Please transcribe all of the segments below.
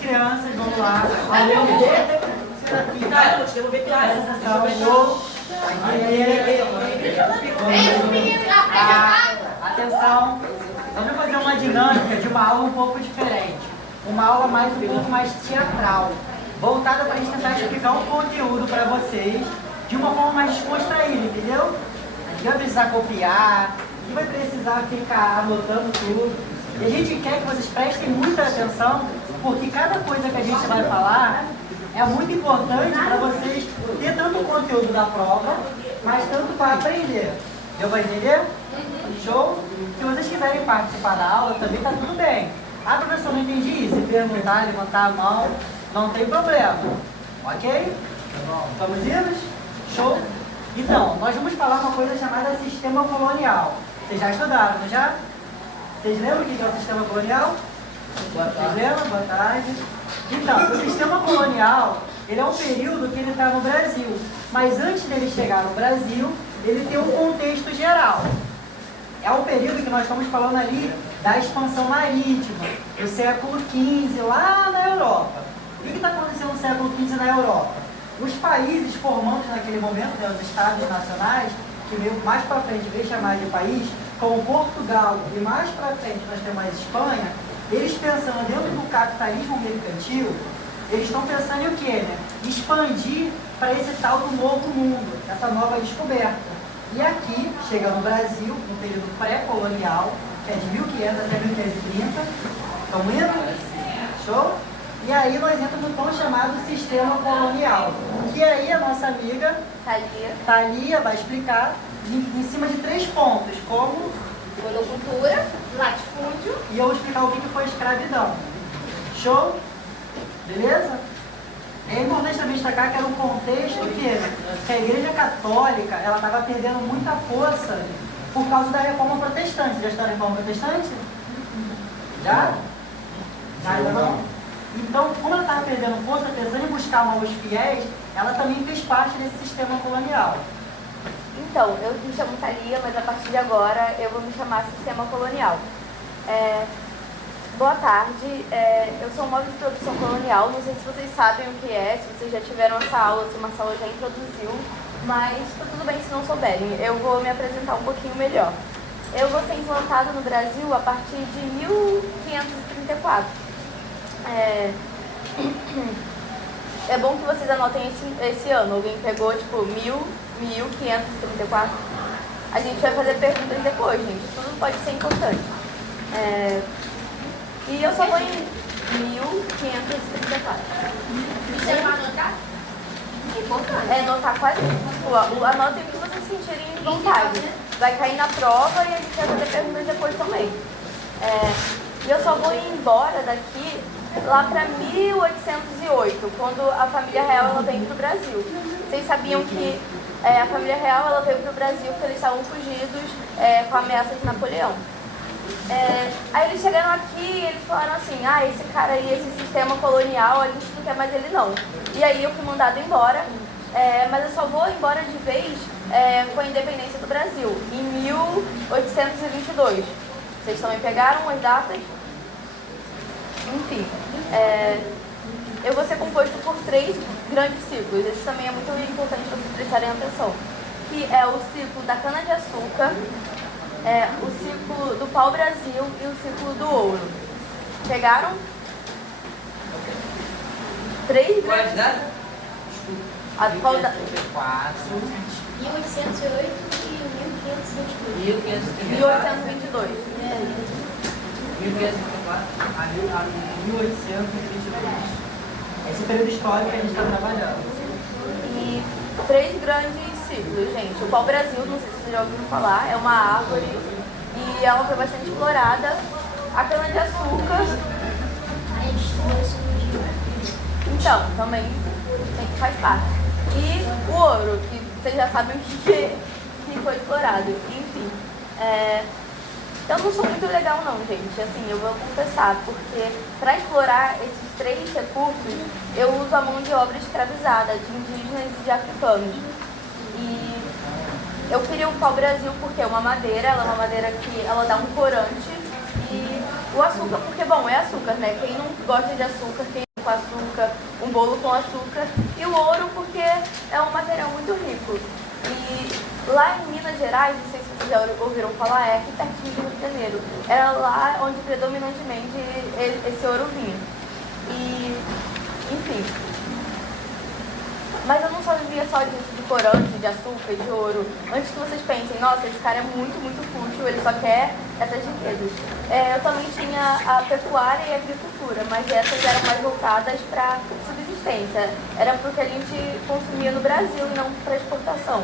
Crianças, vamos lá. Atenção, vamos fazer uma dinâmica de uma aula um pouco diferente. Uma aula um pouco mais teatral, voltada para a gente tentar explicar um conteúdo para vocês de uma forma mais descontraída, entendeu? A gente vai precisar copiar, a gente vai precisar ficar anotando tudo. E a gente quer que vocês prestem muita atenção, porque cada coisa que a gente vai falar é muito importante para vocês ter tanto o conteúdo da prova, mas tanto para aprender. Deu para entender? Show? Se vocês quiserem participar da aula, também está tudo bem. Ah, professor, não entendi. Se perguntar, levantar a mão, não tem problema. Ok? Vamos indo? Show? Então, nós vamos falar uma coisa chamada sistema colonial. Vocês já estudaram, não já? Vocês lembram o que é o sistema colonial? Vocês lembram? Boa tarde. Então, o sistema colonial, ele é um período que ele está no Brasil. Mas antes dele chegar no Brasil, ele tem um contexto geral. É um período que nós estamos falando ali da expansão marítima, do século XV, lá na Europa. O que está acontecendo no século XV na Europa? Os países formantes naquele momento, né, os estados nacionais, que veio mais para frente veio chamar de país, como Portugal, e mais para frente nós temos a Espanha, eles pensando dentro do capitalismo mercantil, eles estão pensando em o quê, né? Expandir para esse tal do novo mundo, essa nova descoberta. E aqui, chega no Brasil, no período pré-colonial, que é de 1500 até 1530, estão indo? Show? E aí nós entramos no tão chamado sistema colonial, que aí a nossa amiga Thalia vai explicar em cima de 3 pontos, como monocultura, latifúndio. E eu vou explicar o que foi escravidão. Show? Beleza? É importante também destacar que era um contexto que a Igreja Católica ela estava perdendo muita força por causa da Reforma Protestante. Já está a Reforma Protestante? Já? Já ainda não? Então, como ela estava perdendo força, pensando em buscar novos fiéis, ela também fez parte desse sistema colonial. Então, eu me chamo Thalia, mas a partir de agora eu vou me chamar Sistema Colonial. Boa tarde, eu sou móvel de introdução colonial, não sei se vocês sabem o que é, se vocês já tiveram essa aula, se uma sala já introduziu, mas tá tudo bem se não souberem, eu vou me apresentar um pouquinho melhor. Eu vou ser implantada no Brasil a partir de 1534. É bom que vocês anotem esse ano, alguém pegou tipo 1534? A gente vai fazer perguntas depois, gente, tudo pode ser importante. E eu só vou em 1534. Você vai anotar? É anotar quase tudo. Anotem o que vocês sentirem de vontade. Vai cair na prova e a gente vai fazer perguntas depois também. E eu só vou ir embora daqui lá para 1808, quando a família real ela veio para o Brasil. Vocês sabiam que a família real ela veio para o Brasil porque eles estavam fugidos com a ameaça de Napoleão. Aí eles chegaram aqui e eles falaram assim, esse cara aí, esse sistema colonial, a gente não quer mais ele não. E aí eu fui mandada embora, mas eu só vou embora de vez com a independência do Brasil, em 1822. Vocês também pegaram as datas? Enfim, eu vou ser composto por 3 grandes ciclos. Esse também é muito importante vocês prestarem atenção. Que é o ciclo da cana-de-açúcar, o ciclo do pau-brasil e o ciclo do ouro. Pegaram? 3 grandes... A qual da... 1808 e 1522. 1822. 1822. Esse período histórico que a gente está trabalhando. E 3 grandes ciclos, gente. O pau-brasil, não sei se vocês já ouviram falar, é uma árvore e ela foi bastante explorada. A cana-de-açúcar... Então, também faz parte. E o ouro, que vocês já sabem o que foi explorado. Enfim, eu não sou muito legal não, gente, assim, eu vou confessar, porque para explorar esses 3 recursos, eu uso a mão de obra escravizada de indígenas e de africanos. E eu queria o pau-brasil porque é uma madeira, ela é uma madeira que ela dá um corante o açúcar, porque, bom, é açúcar, né? Quem não gosta de açúcar, quem não com açúcar, um bolo com açúcar. E o ouro, porque é um material muito rico. E lá em Minas Gerais, não sei se vocês já ouviram falar, é aqui pertinho do Rio de Janeiro. Era lá onde predominantemente esse ouro vinha. E, enfim. Mas eu não só vivia só disso, de corante, de açúcar, de ouro. Antes que vocês pensem, nossa, esse cara é muito, muito fútil, ele só quer essas riquezas. Eu também tinha a pecuária e a agricultura, mas essas eram mais voltadas para subsistência. Era para o que a gente consumia no Brasil e não para exportação.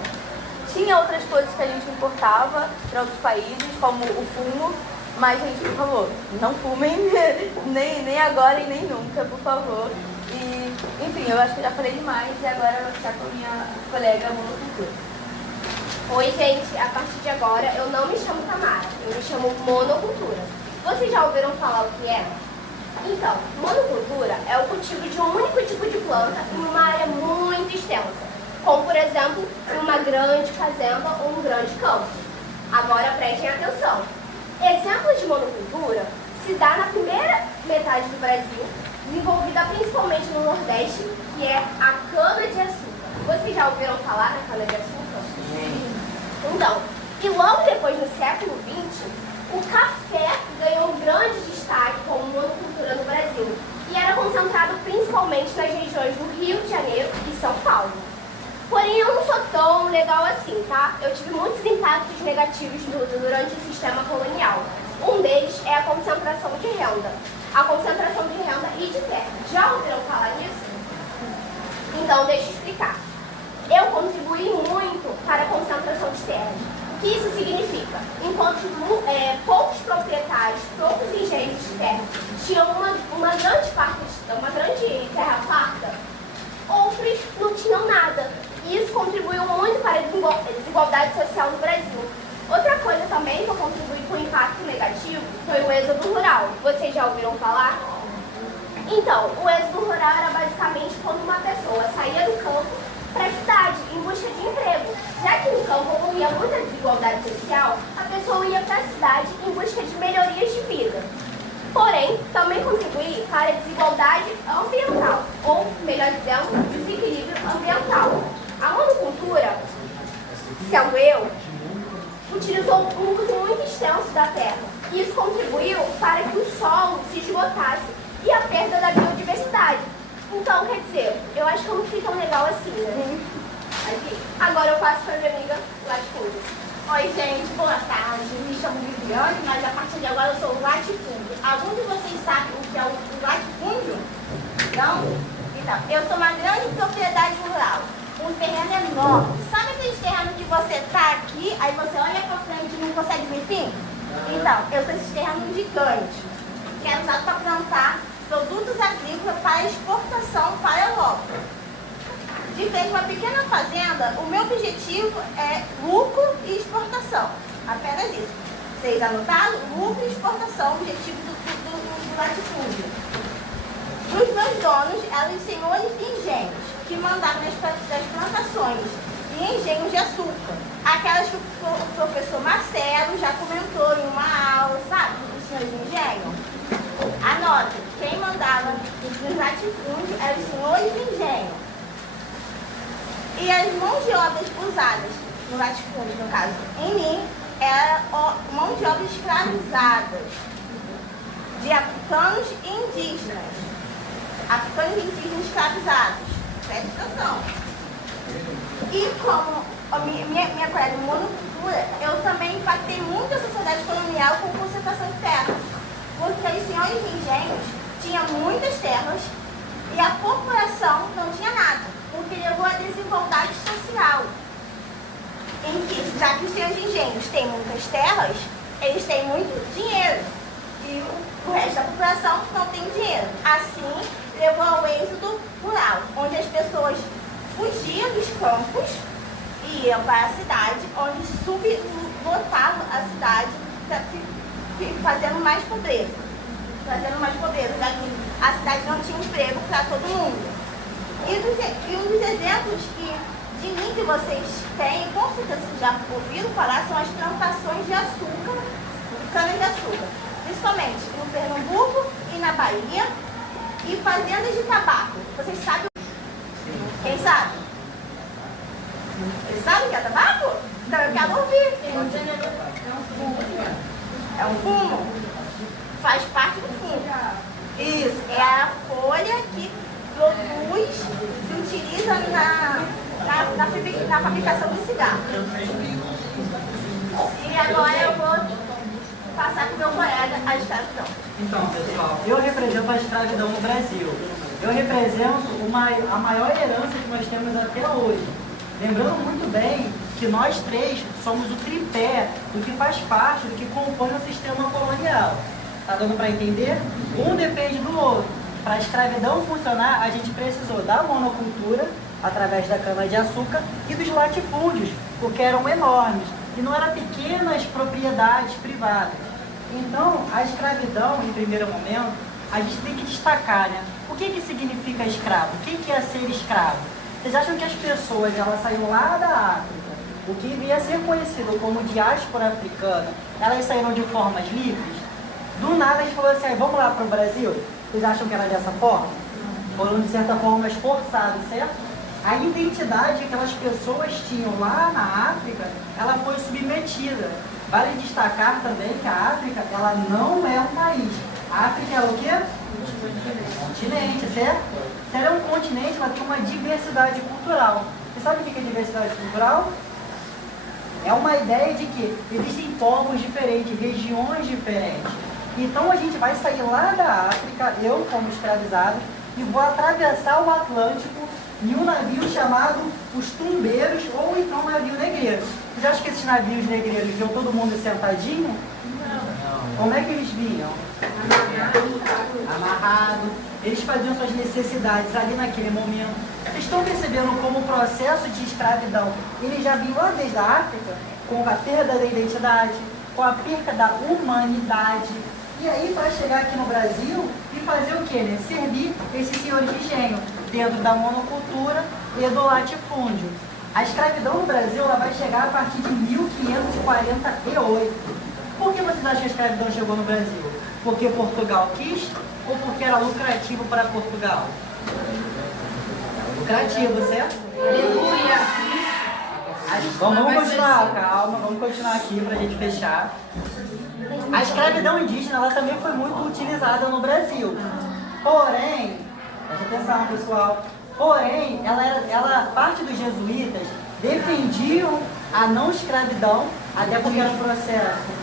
Tinha outras coisas que a gente importava para outros países, como o fumo, mas, gente, por favor, não fumem, nem agora e nem nunca, por favor. E, enfim, eu acho que eu já falei demais e agora eu vou ficar com a minha colega monocultura. Oi, gente, a partir de agora eu não me chamo Tamara, eu me chamo monocultura. Vocês já ouviram falar o que é? Então, monocultura é o cultivo de um único tipo de planta em uma área muito extensa, como, por exemplo, uma grande fazenda ou um grande campo. Agora prestem atenção. Exemplos de monocultura se dá na primeira metade do Brasil, desenvolvida principalmente no Nordeste, que é a cana-de-açúcar. Vocês já ouviram falar na cana-de-açúcar? Então, e logo depois, no século XX, o café ganhou um grande destaque como monocultura no Brasil e era concentrado principalmente nas regiões do Rio de Janeiro e São Paulo. Porém, eu não sou tão legal assim, tá? Eu tive muitos impactos negativos durante o sistema colonial. Um deles é a concentração de renda. A concentração de renda e de terra. Já ouviram falar nisso? Então, deixa eu explicar. Eu contribuí muito para a concentração de terras. O que isso significa? Enquanto poucos proprietários, poucos engenhos de terra tinham uma grande terra farta, outros não tinham nada. E isso contribuiu muito para a desigualdade social no Brasil. Outra coisa também que eu contribuí com o impacto negativo foi o êxodo rural. Vocês já ouviram falar? Então, o êxodo rural era basicamente quando uma pessoa saía do campo para a cidade em busca de emprego. Já que no campo havia muita desigualdade social, a pessoa ia para a cidade em busca de melhorias de vida. Porém, também contribuí para a desigualdade ambiental, ou, melhor dizendo, desequilíbrio ambiental. A monocultura, sendo eu, utilizou um uso muito extenso da terra. Isso contribuiu para que o solo se esgotasse e a perda da biodiversidade. Então, quer dizer, eu acho que eu não fui tão legal assim, né? Aqui. Agora eu passo para a minha amiga Latifúndio. Oi, gente, boa tarde. Me chamo Viviane, mas a partir de agora eu sou o latifúndio. Algum de vocês sabe o que é o latifúndio? Não? Então, eu sou uma grande propriedade rural. Um terreno enorme. Sabe aquele terreno que você tá aqui, aí você olha pra frente e não consegue ver fim? Então, eu sou esse terreno gigante, que é usado para plantar produtos agrícolas para exportação para a Europa. Diferente de uma pequena fazenda, o meu objetivo é lucro e exportação. Apenas isso. Vocês anotaram? Lucro e exportação, objetivo do latifúndio. Os meus donos eram os senhores de engenhos, que mandavam das plantações e engenhos de açúcar. Aquelas que o professor Marcelo já comentou em uma aula, sabe? Os senhores de engenho. Anotem, quem mandava nos latifúndios eram os senhores de engenho. E as mãos de obras usadas no latifúndio, no caso, em mim, era mão de obra escravizada de africanos e indígenas. Africanos e indígenas escravizados. Preste atenção. E como a minha colega de monocultura, eu também impactei muito a sociedade colonial com concentração de terras. Porque os senhores de engenhos tinham muitas terras e a população não tinha nada. O que levou à desigualdade social, em que, já que os seus engenhos têm muitas terras, eles têm muito dinheiro, e o resto da população não tem dinheiro. Assim, levou ao êxodo rural, onde as pessoas fugiam dos campos e iam para a cidade, onde sublotavam a cidade, fazendo mais pobreza. Já que a cidade não tinha emprego para todo mundo. E um dos exemplos de mim que vocês têm, com certeza vocês já ouviram falar, são as plantações de açúcar, de cana-de-açúcar. Principalmente no Pernambuco e na Bahia, e fazendas de tabaco. Vocês sabem? Quem sabe? Vocês sabem o que é tabaco? Então eu quero ouvir. É um fumo? Faz parte do fumo. Isso, é a folha que produz, se utiliza na fabricação do cigarro. E agora eu vou passar para o meu colega a escravidão. Então, pessoal, eu represento a escravidão no Brasil. Eu represento a maior herança que nós temos até hoje. Lembrando muito bem que nós três somos o tripé do que faz parte, do que compõe o sistema colonial. Tá dando para entender? Um depende do outro. Para a escravidão funcionar, a gente precisou da monocultura, através da cana-de-açúcar, e dos latifúndios, porque eram enormes. E não eram pequenas propriedades privadas. Então, a escravidão, em primeiro momento, a gente tem que destacar, né? O que significa escravo? O que é ser escravo? Vocês acham que as pessoas, elas saíram lá da África, o que iria ser conhecido como diáspora africana, elas saíram de formas livres? Do nada a gente falou assim, vamos lá para o Brasil? Vocês acham que era dessa forma? Foram de certa forma forçados, certo? A identidade que aquelas pessoas tinham lá na África, ela foi submetida. Vale destacar também que a África, ela não é um país. A África é o quê? Continente, certo? Se ela é um continente, ela tem uma diversidade cultural. Você sabe o que é diversidade cultural? É uma ideia de que existem povos diferentes, regiões diferentes. Então a gente vai sair lá da África, eu como escravizado, e vou atravessar o Atlântico em um navio chamado os Tumbeiros, ou então navio negreiro. Vocês acham que esses navios negreiros viam todo mundo sentadinho? Não. Como é que eles vinham? Amarrado. Eles faziam suas necessidades ali naquele momento. Vocês estão percebendo como o processo de escravidão, ele já vinha lá desde a África, com a perda da identidade, com a perda da humanidade. E aí para chegar aqui no Brasil e fazer o quê, né? Servir esses senhores de engenho dentro da monocultura e do latifúndio. A escravidão no Brasil ela vai chegar a partir de 1548. Por que vocês acham que a escravidão chegou no Brasil? Porque Portugal quis ou porque era lucrativo para Portugal? Lucrativo, certo? Aleluia! Vamos continuar, calma, vamos continuar aqui para a gente fechar. A escravidão indígena ela também foi muito utilizada no Brasil. Porém, presta atenção pessoal, porém, parte dos jesuítas defendiam a não escravidão, até porque era um processo.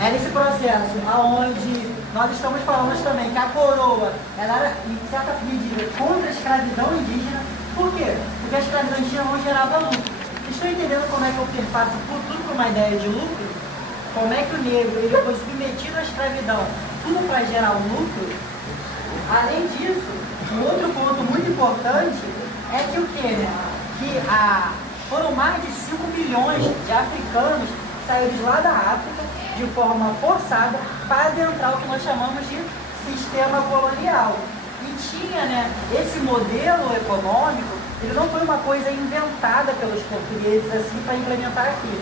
Era esse processo onde nós estamos falando também que a coroa ela era, em certa medida, contra a escravidão indígena. Por quê? Porque a escravidão indígena não gerava lucro. Vocês estão entendendo como é que eu perpasso tudo para uma ideia de lucro? Como é que o negro ele foi submetido à escravidão? Tudo para gerar um lucro? Além disso, um outro ponto muito importante é que o quê, né? Que foram mais de 5 milhões de africanos que saíram de lá da África de forma forçada para adentrar o que nós chamamos de sistema colonial. E tinha, né, esse modelo econômico, ele não foi uma coisa inventada pelos portugueses assim para implementar aqui.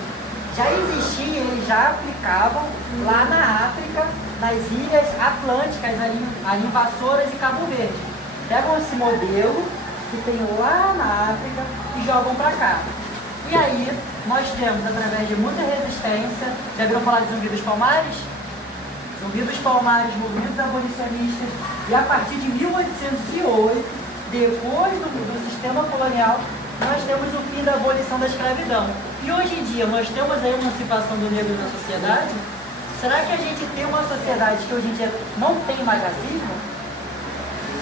Já existia, eles já aplicavam lá na África, nas ilhas atlânticas, ali em Vassouras e Cabo Verde. Pegam esse modelo que tem lá na África e jogam para cá. E aí, nós temos, através de muita resistência, já viram falar de Zumbi dos Palmares? Zumbi dos Palmares, movimentos abolicionistas, e a partir de 1808, depois do sistema colonial, nós temos o fim da abolição da escravidão. E hoje em dia, nós temos a emancipação do negro na sociedade? Será que a gente tem uma sociedade que hoje em dia não tem mais racismo?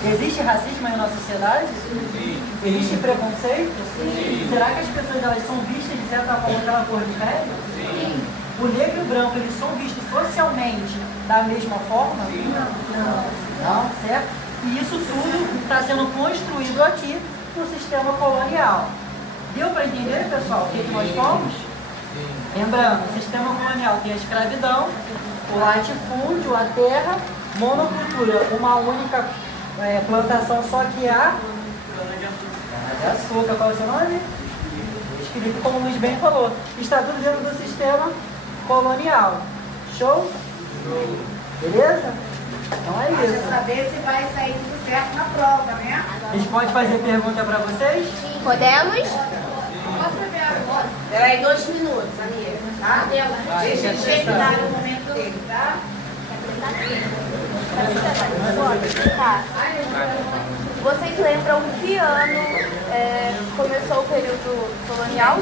Existe racismo aí na sociedade? Sim. Existe preconceito? Sim. Será que as pessoas elas são vistas de certa forma pela cor de pele? Sim. O negro e o branco eles são vistos socialmente da mesma forma? Sim. Não, certo? E isso tudo está sendo construído aqui no sistema colonial. Deu para entender, pessoal, o que nós somos? Sim. Lembrando, o sistema colonial tem a escravidão, o latifúndio, a terra, monocultura, uma única plantação só que a cana-de-açúcar. Qual é o seu nome? Escrito como o Luiz bem falou. Está tudo dentro do sistema colonial. Show? Beleza? Então é Deixa eu isso. saber se vai sair tudo certo na prova, né? A gente pode fazer pergunta para vocês? Podemos? Peraí, 2 minutos, amiga. Tá? Deixa ele terminar o momento dele, tá? Tá. Vocês lembram que ano começou o período colonial?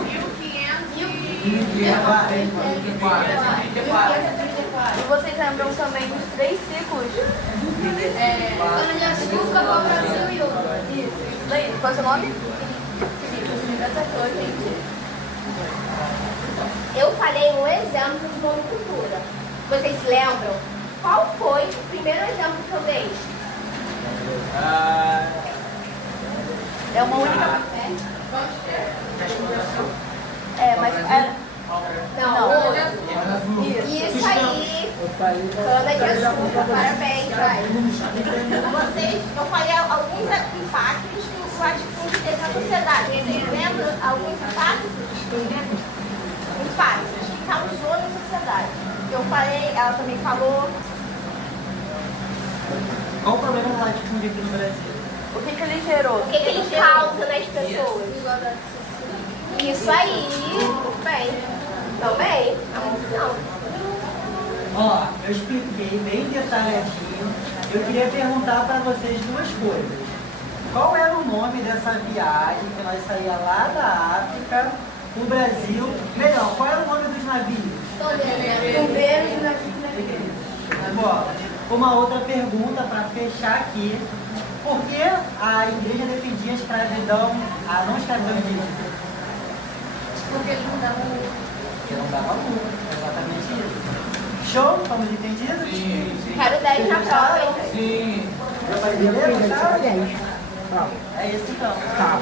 24. E vocês lembram também dos 3 ciclos? Isso. Qual é o seu nome? Felipe. Acertou, gente. Eu falei um exemplo de monocultura. Vocês se lembram? Qual foi o primeiro exemplo que eu dei? É uma única. Mas Não. Isso. Isso aí. Cana de açúcar, parabéns, vai. Eu falei alguns impactos que o latifúndio teve na sociedade. Lembra alguns impactos? Impactos que causou na sociedade. Eu falei, ela também falou. Qual o problema do latifúndio aqui no Brasil? O que ele gerou? O que ele causa nas pessoas? Isso aí. Bem, também é uma opção. Ó, eu expliquei bem detalhadinho. Eu queria perguntar para vocês duas coisas. Qual era o nome dessa viagem que nós saía lá da África para o Brasil? Melhor, qual era o nome dos navios? Bom, uma outra pergunta para fechar aqui. Por que a igreja defendia a escravidão, a não escravidão indígena? Porque eles não davam. Porque não dava lucro, exatamente isso. Show? Estamos entendidos? Sim. Quero 10 na prova, hein? Sim. Já vai beleza? É isso então. Tá.